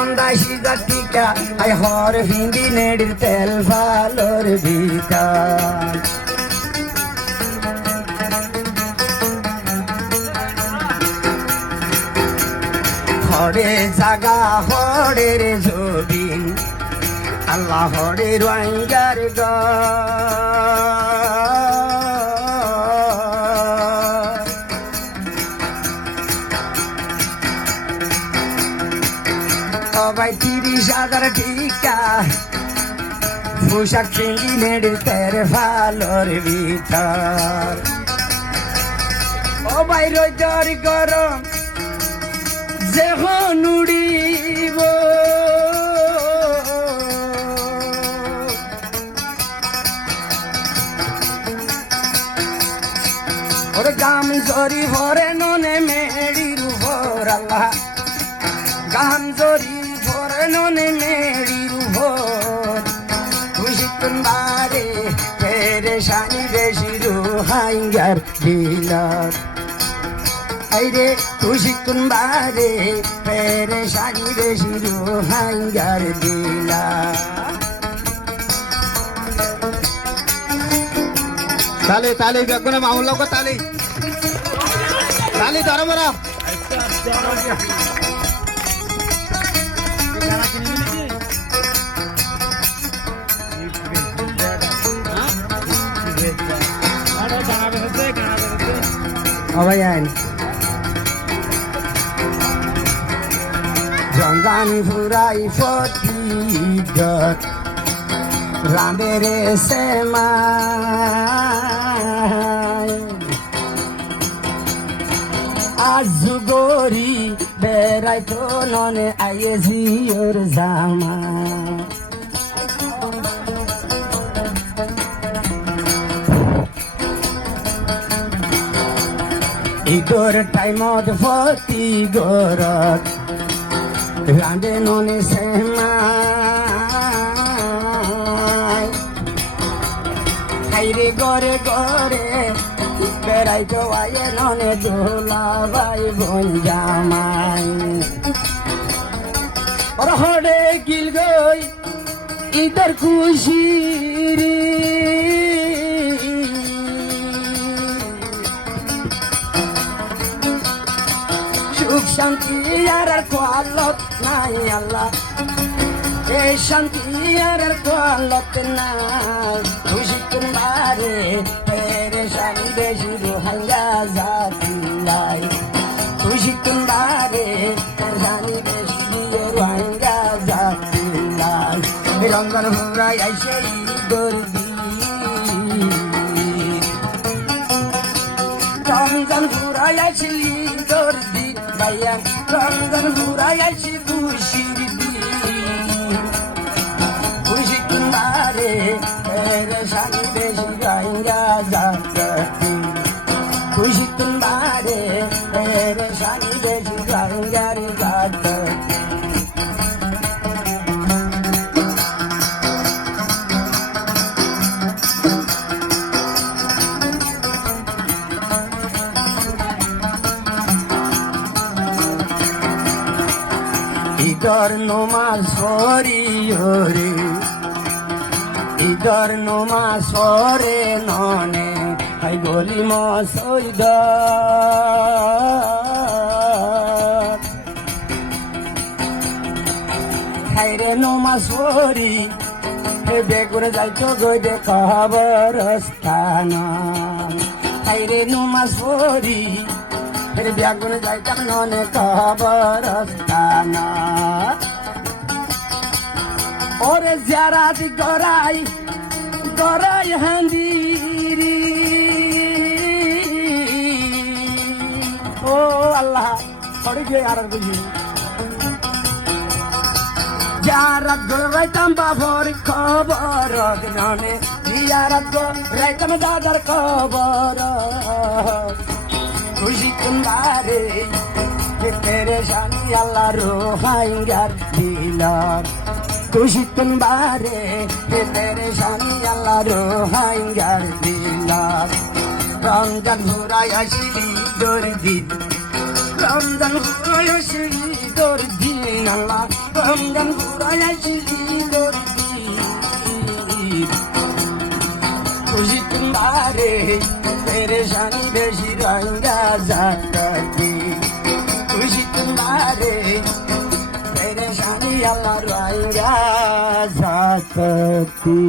মন্দাসি জাতিকা আই হর হিন্দি নেড়ির তেল ভালোর ভিতর হরে জাগা হরের জবিন আল্লাহ হরে রোহিঙ্গার সবাই 30,000 টিকা পোশাক চিংড়ি নেড়ে তের ভালোর ভিতর ও ভাই রোজর গরম যখন উড়িব ওরে গাম জরি ভরে ননে মেড়ির উপর আল্লাহ গাম জরি ভরে ননে মেড়ির উপর খুশিতুন বারে পেরেশানি বেশি রুহাইঙ্গার দিলার আইরে খুশিতুন বারে পেরেশানি বেশি রুহাইঙ্গার দিলার তালি তালি বেগুনে মামুল লোক তালি তালি ধরো মারা অবায়ান জঙ্গান ফুরাই ফটিগত রামের সেমাই আজ গরি বেড়াই তো ননে আইয়ে জিওর জামা ইগোর টাইমত ফতি গরত রাঁধে ননে সেমাই হাইরে গরে গরে বেড়াই তো আয়ে ননে দোলা বাই বোন জামাই ওর হরে গিল গই ইদর খুশি রে সুখ শান্তি আর কোয়ালত নাই আল্লাহ এ শান্তি আর কোয়ালত নাই খুশি তোমারে পেরেশানি বেশি রোহাঙ্গা জাতিলাই খুশি তোমারে পেরেশানি বেশি রোহাঙ্গা জাতিলাই রঙ্গন হুরাই আইসে দর্দি রঙ্গন হুরাই আইসলি দর্দি ভাইয়া রঙ্গন হুরাই আইসি খুশির খুশি তোমারে পেরেশানি বেশি রোহিঙ্গা জাতি খুশি তোমারে পেরেশানি বেশি রোহিঙ্গার জাতি ইদর নমাজ পড়ি রে ইদর নমাজ পড়ে ননে হাই গলি মসইদ হাইরে নমাজ পড়ি বেগুন যাইতো গইবে কবরস্থান হাইরে নমাজ পড়ি বেগুন যাইতাম ননে কবরস্থান ওরে জিয়ারাত গরাই গরাই হান্দিরি ও আল্লাহ পড়ে গিয়ে আর বুঝি জিয়ারাত গরাইতাম বাবর খবর ননে জিয়ারাত গরাইতাম দাদার খবর খুশি কুন্দারে পেরেশানি আল্লাহ রোহাইঙ্গার দিলার খুশি কুন্দারে পেরেশানি আল্লাহ রোহাইঙ্গার দিলার রমজান ঘুরাই আসি দর্দি রমজান ঘুরাই আসি দর্দি আল্লাহ রমজান ঘুরাইছিল খুশি কিনারে পেরেশানি বেশি রঙ্গা জাতি খুশি কিনারে পেরেশানি আল্লাহ রঙ্গা জাতি